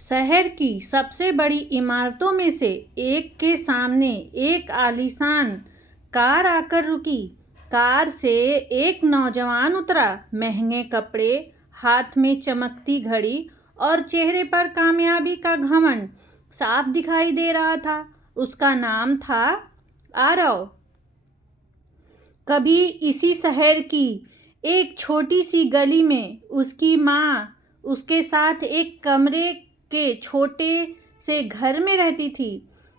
शहर की सबसे बड़ी इमारतों में से एक के सामने एक आलीशान कार आकर रुकी। कार से एक नौजवान उतरा। महंगे कपड़े, हाथ में चमकती घड़ी और चेहरे पर कामयाबी का घमंड साफ दिखाई दे रहा था। उसका नाम था आरव। कभी इसी शहर की एक छोटी सी गली में उसकी माँ उसके साथ एक कमरे के छोटे से घर में रहती थी।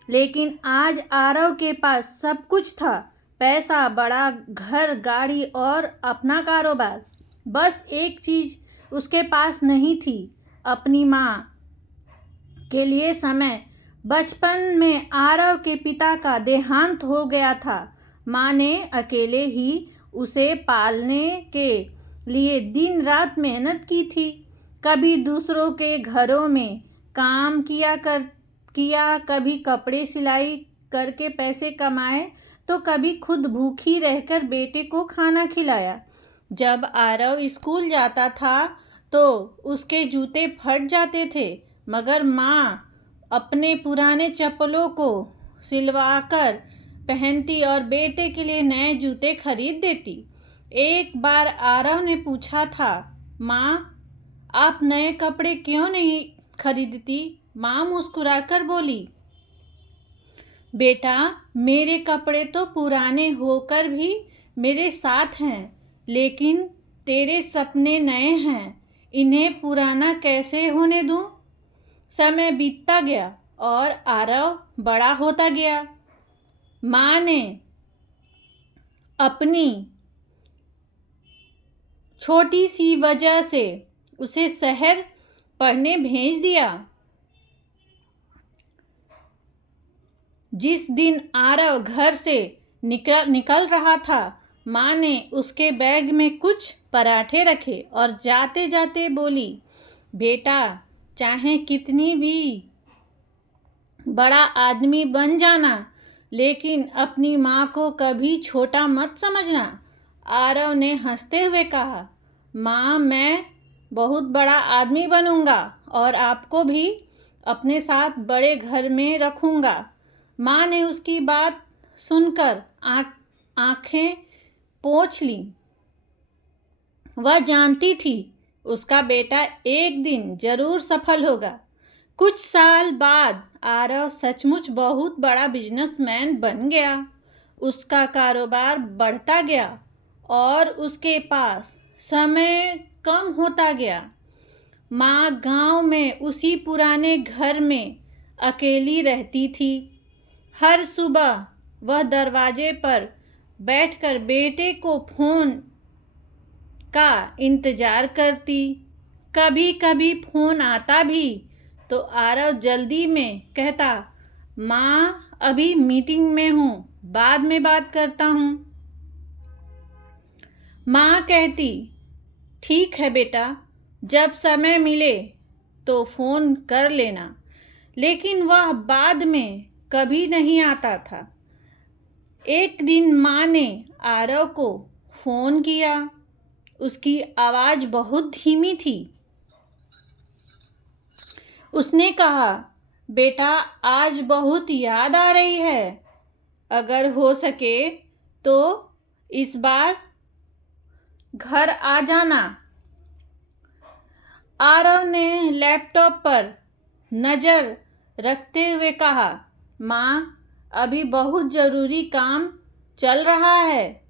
लेकिन आज आरव के पास सब कुछ था। पैसा, बड़ा घर, गाड़ी और अपना कारोबार। बस एक चीज़ उसके पास नहीं थी, अपनी माँ के लिए समय। बचपन में आरव के पिता का देहांत हो गया था। माँ ने अकेले ही उसे पालने के लिए दिन रात मेहनत की थी। कभी दूसरों के घरों में काम किया, कभी कपड़े सिलाई करके पैसे कमाए, तो कभी खुद भूखी रहकर बेटे को खाना खिलाया। जब आरव स्कूल जाता था तो उसके जूते फट जाते थे, मगर माँ अपने पुराने चप्पलों को सिलवाकर पहनती और बेटे के लिए नए जूते खरीद देती। एक बार आरव ने पूछा था, माँ, आप नए कपड़े क्यों नहीं खरीदती? माँ मुस्कुराकर बोली, बेटा, मेरे कपड़े तो पुराने होकर भी मेरे साथ हैं, लेकिन तेरे सपने नए हैं, इन्हें पुराना कैसे होने दूँ? समय बीतता गया और आरव बड़ा होता गया। माँ ने अपनी छोटी सी वजह से उसे शहर पढ़ने भेज दिया। जिस दिन आरव घर से निकल रहा था, माँ ने उसके बैग में कुछ पराठे रखे और जाते जाते बोली, बेटा, चाहे कितनी भी बड़ा आदमी बन जाना, लेकिन अपनी माँ को कभी छोटा मत समझना। आरव ने हंसते हुए कहा, माँ, मैं बहुत बड़ा आदमी बनूंगा और आपको भी अपने साथ बड़े घर में रखूंगा। माँ ने उसकी बात सुनकर आंखें पोंछ ली। वह जानती थी उसका बेटा एक दिन जरूर सफल होगा। कुछ साल बाद आरव सचमुच बहुत बड़ा बिजनेसमैन बन गया। उसका कारोबार बढ़ता गया और उसके पास समय कम होता गया। माँ गांव में उसी पुराने घर में अकेली रहती थी। हर सुबह वह दरवाजे पर बैठकर बेटे को फोन का इंतजार करती। कभी कभी फोन आता भी तो आरव जल्दी में कहता, माँ, अभी मीटिंग में हूँ, बाद में बात करता हूँ। माँ कहती, ठीक है बेटा, जब समय मिले तो फ़ोन कर लेना। लेकिन वह बाद में कभी नहीं आता था। एक दिन माँ ने आरव को फ़ोन किया। उसकी आवाज़ बहुत धीमी थी। उसने कहा, बेटा, आज बहुत याद आ रही है। अगर हो सके तो इस बार घर आ जाना। आरव ने लैपटॉप पर नज़र रखते हुए कहा, माँ, अभी बहुत ज़रूरी काम चल रहा है,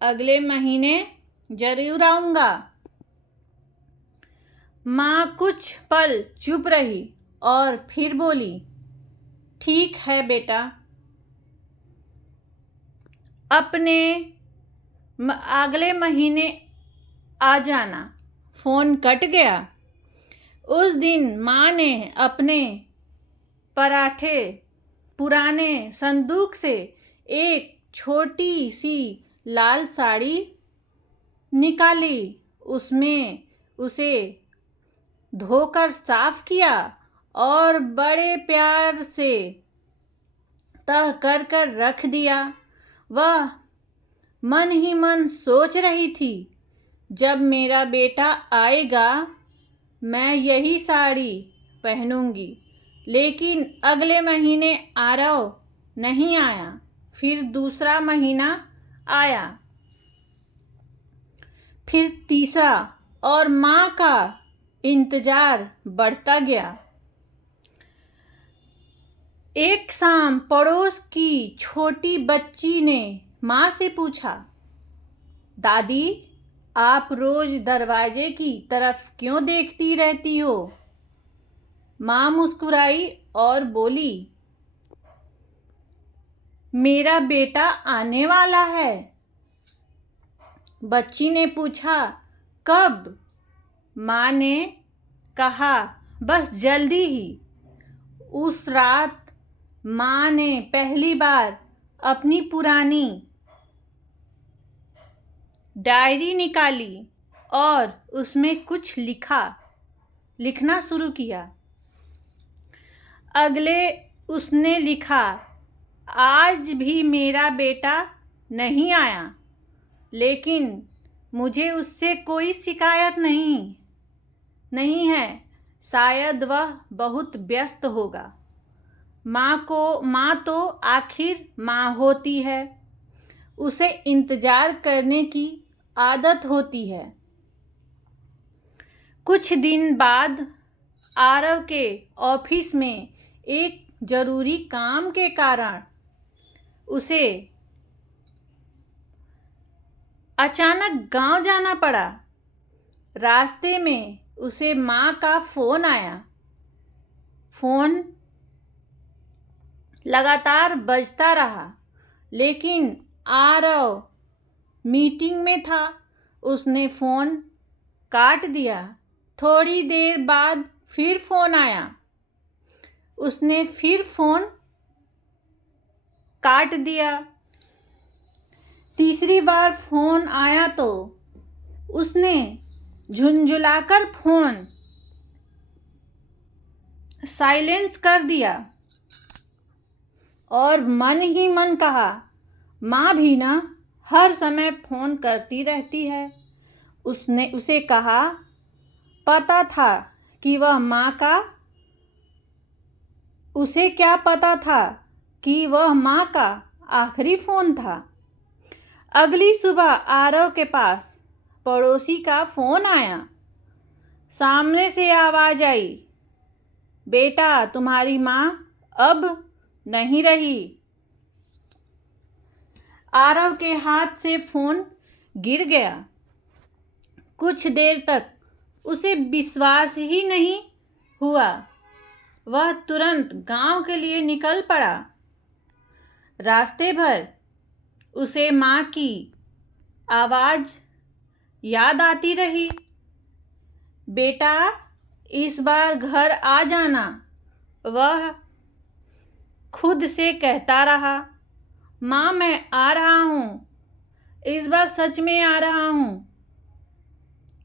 अगले महीने ज़रूर आऊँगा। माँ कुछ पल चुप रही और फिर बोली, ठीक है बेटा, अपने अगले महीने आ जाना। फ़ोन कट गया। उस दिन माँ ने अपने पुराने संदूक से एक छोटी सी लाल साड़ी निकाली। उसमें उसे धोकर साफ किया और बड़े प्यार से तह कर रख दिया। वह मन ही मन सोच रही थी, जब मेरा बेटा आएगा मैं यही साड़ी पहनूंगी। लेकिन अगले महीने आरव नहीं आया। फिर दूसरा महीना आया, फिर तीसरा, और माँ का इंतजार बढ़ता गया। एक शाम पड़ोस की छोटी बच्ची ने माँ से पूछा, दादी, आप रोज दरवाजे की तरफ क्यों देखती रहती हो? माँ मुस्कुराई और बोली, मेरा बेटा आने वाला है। बच्ची ने पूछा, कब? माँ ने कहा, बस जल्दी ही। उस रात माँ ने पहली बार अपनी पुरानी डायरी निकाली और उसमें कुछ लिखना शुरू किया। अगले उसने लिखा, आज भी मेरा बेटा नहीं आया, लेकिन मुझे उससे कोई शिकायत नहीं है। शायद वह बहुत व्यस्त होगा। माँ तो आखिर माँ होती है, उसे इंतज़ार करने की आदत होती है। कुछ दिन बाद आरव के ऑफिस में एक ज़रूरी काम के कारण उसे अचानक गांव जाना पड़ा। रास्ते में उसे माँ का फ़ोन आया। फ़ोन लगातार बजता रहा, लेकिन आरव मीटिंग में था। उसने फ़ोन काट दिया। थोड़ी देर बाद फिर फ़ोन आया। उसने फिर फ़ोन काट दिया। तीसरी बार फ़ोन आया तो उसने झुंझुलाकर फ़ोन साइलेंस कर दिया और मन ही मन कहा, माँ भी ना हर समय फ़ोन करती रहती है। उसने उसे कहा, पता था कि वह माँ का उसे क्या पता था कि वह माँ का आखिरी फ़ोन था। अगली सुबह आरव के पास पड़ोसी का फ़ोन आया। सामने से आवाज़ आई, बेटा, तुम्हारी माँ अब नहीं रही। आरव के हाथ से फ़ोन गिर गया। कुछ देर तक उसे विश्वास ही नहीं हुआ। वह तुरंत गांव के लिए निकल पड़ा। रास्ते भर उसे माँ की आवाज़ याद आती रही, बेटा, इस बार घर आ जाना। वह खुद से कहता रहा, माँ, मैं आ रहा हूँ, इस बार सच में आ रहा हूँ।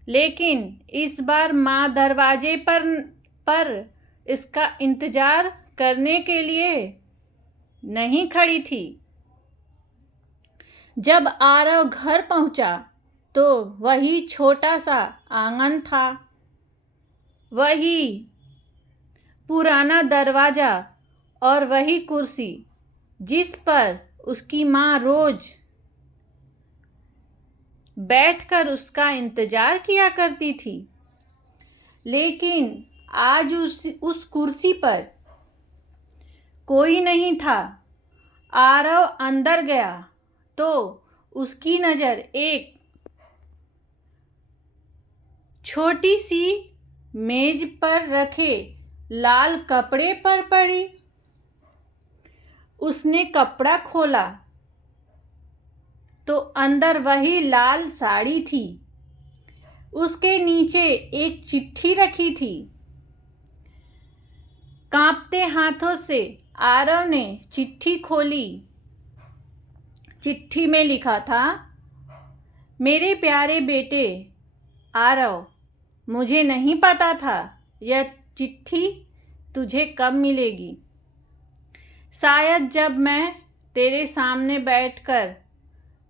लेकिन इस बार माँ दरवाजे पर इसका इंतज़ार करने के लिए नहीं खड़ी थी। जब आरव घर पहुंचा तो वही छोटा सा आंगन था, वही पुराना दरवाज़ा और वही कुर्सी जिस पर उसकी माँ रोज बैठकर उसका इंतज़ार किया करती थी। लेकिन आज उस कुर्सी पर कोई नहीं था। आरव अंदर गया तो उसकी नज़र एक छोटी सी मेज पर रखे लाल कपड़े पर पड़ी। उसने कपड़ा खोला तो अंदर वही लाल साड़ी थी। उसके नीचे एक चिट्ठी रखी थी। कांपते हाथों से आरव ने चिट्ठी खोली। चिट्ठी में लिखा था, मेरे प्यारे बेटे आरव, मुझे नहीं पता था यह चिट्ठी तुझे कब मिलेगी। शायद जब मैं तेरे सामने बैठकर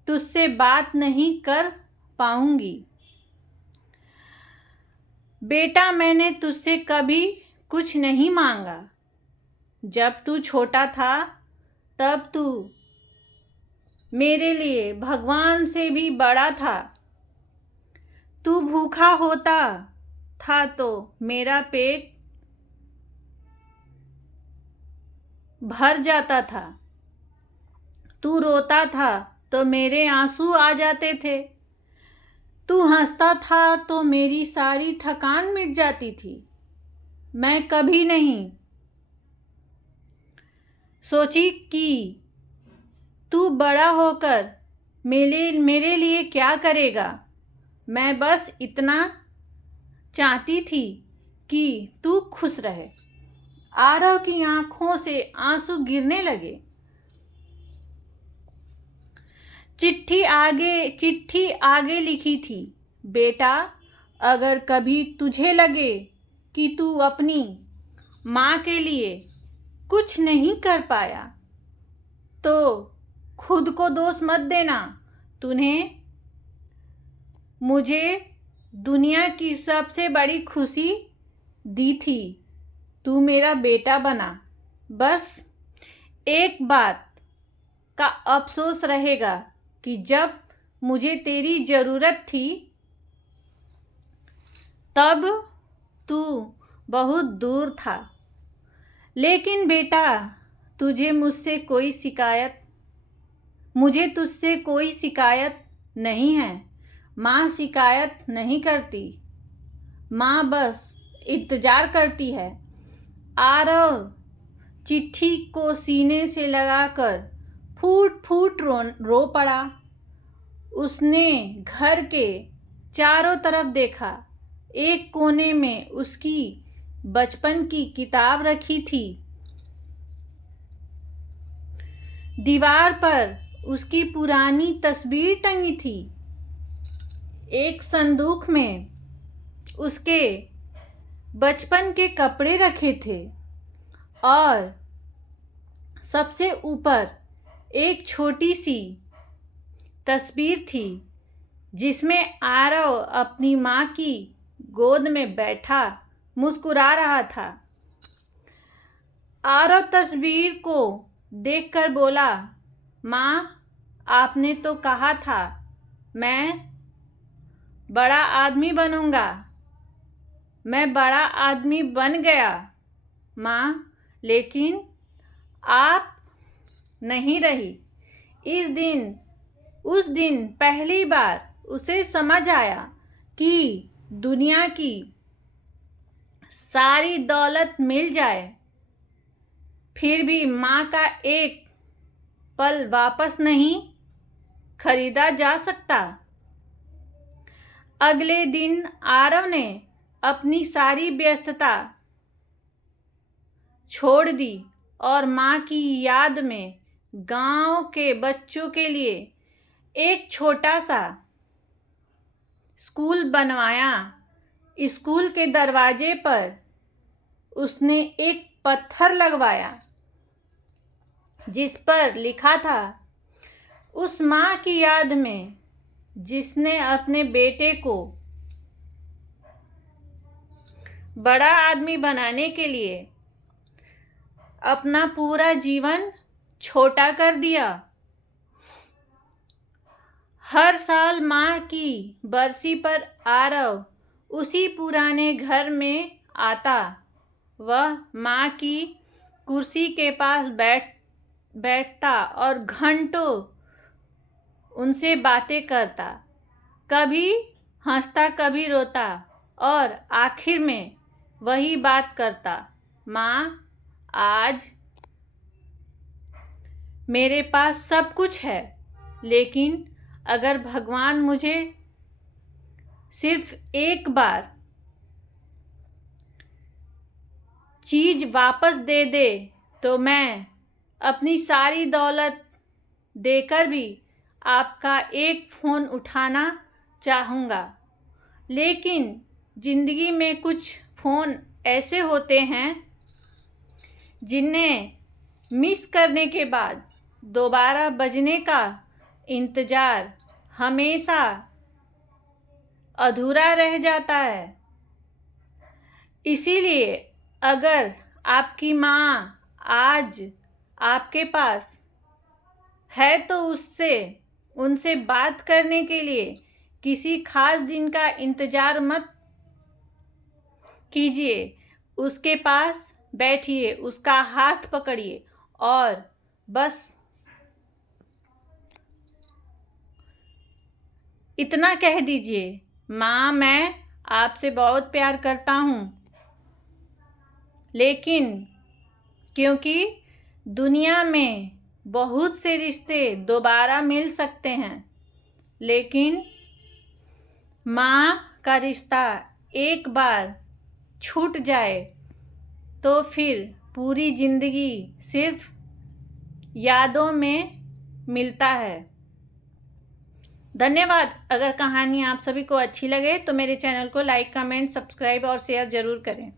तुझसे बात नहीं कर पाऊंगी। बेटा, मैंने तुझसे कभी कुछ नहीं मांगा। जब तू छोटा था तब तू मेरे लिए भगवान से भी बड़ा था। तू भूखा होता था तो मेरा पेट भर जाता था। तू रोता था तो मेरे आंसू आ जाते थे। तू हंसता था तो मेरी सारी थकान मिट जाती थी। मैं कभी नहीं सोची कि तू बड़ा होकर मेरे लिए क्या करेगा। मैं बस इतना चाहती थी कि तू खुश रहे। आरव की आंखों से आंसू गिरने लगे। चिट्ठी आगे लिखी थी, बेटा, अगर कभी तुझे लगे कि तू अपनी माँ के लिए कुछ नहीं कर पाया तो खुद को दोष मत देना। तूने मुझे दुनिया की सबसे बड़ी खुशी दी थी। तू मेरा बेटा बना। बस एक बात का अफसोस रहेगा कि जब मुझे तेरी ज़रूरत थी तब तू बहुत दूर था। लेकिन बेटा, मुझे तुझसे कोई शिकायत नहीं है। माँ शिकायत नहीं करती। माँ बस इंतज़ार करती है। आरव चिट्ठी को सीने से लगाकर फूट फूट रो पड़ा। उसने घर के चारों तरफ देखा। एक कोने में उसकी बचपन की किताब रखी थी। दीवार पर उसकी पुरानी तस्वीर टंगी थी। एक संदूक में उसके बचपन के कपड़े रखे थे और सबसे ऊपर एक छोटी सी तस्वीर थी जिसमें आरव अपनी माँ की गोद में बैठा मुस्कुरा रहा था। आरव तस्वीर को देखकर बोला, माँ, आपने तो कहा था मैं बड़ा आदमी बनूंगा। मैं बड़ा आदमी बन गया माँ, लेकिन आप नहीं रही। उस दिन पहली बार उसे समझ आया कि दुनिया की सारी दौलत मिल जाए फिर भी माँ का एक पल वापस नहीं खरीदा जा सकता। अगले दिन आरव ने अपनी सारी व्यस्तता छोड़ दी और माँ की याद में गांव के बच्चों के लिए एक छोटा सा स्कूल बनवाया। स्कूल के दरवाजे पर उसने एक पत्थर लगवाया जिस पर लिखा था, उस माँ की याद में जिसने अपने बेटे को बड़ा आदमी बनाने के लिए अपना पूरा जीवन छोटा कर दिया। हर साल माँ की बरसी पर आरव उसी पुराने घर में आता। वह माँ की कुर्सी के पास बैठता और घंटों उनसे बातें करता। कभी हंसता, कभी रोता और आखिर में वही बात करता, माँ, आज मेरे पास सब कुछ है, लेकिन अगर भगवान मुझे सिर्फ एक बार चीज़ वापस दे दे तो मैं अपनी सारी दौलत देकर भी आपका एक फ़ोन उठाना चाहूँगा। लेकिन ज़िंदगी में कुछ फ़ोन ऐसे होते हैं जिन्हें मिस करने के बाद दोबारा बजने का इंतज़ार हमेशा अधूरा रह जाता है। इसीलिए अगर आपकी माँ आज आपके पास है तो उनसे बात करने के लिए किसी खास दिन का इंतज़ार मत कीजिए। उसके पास बैठिए, उसका हाथ पकड़िए और बस इतना कह दीजिए, माँ मैं आपसे बहुत प्यार करता हूँ, लेकिन क्योंकि दुनिया में बहुत से रिश्ते दोबारा मिल सकते हैं, लेकिन माँ का रिश्ता एक बार छूट जाए तो फिर पूरी ज़िंदगी सिर्फ यादों में मिलता है। धन्यवाद। अगर कहानी आप सभी को अच्छी लगे तो मेरे चैनल को लाइक, कमेंट, सब्सक्राइब और शेयर ज़रूर करें।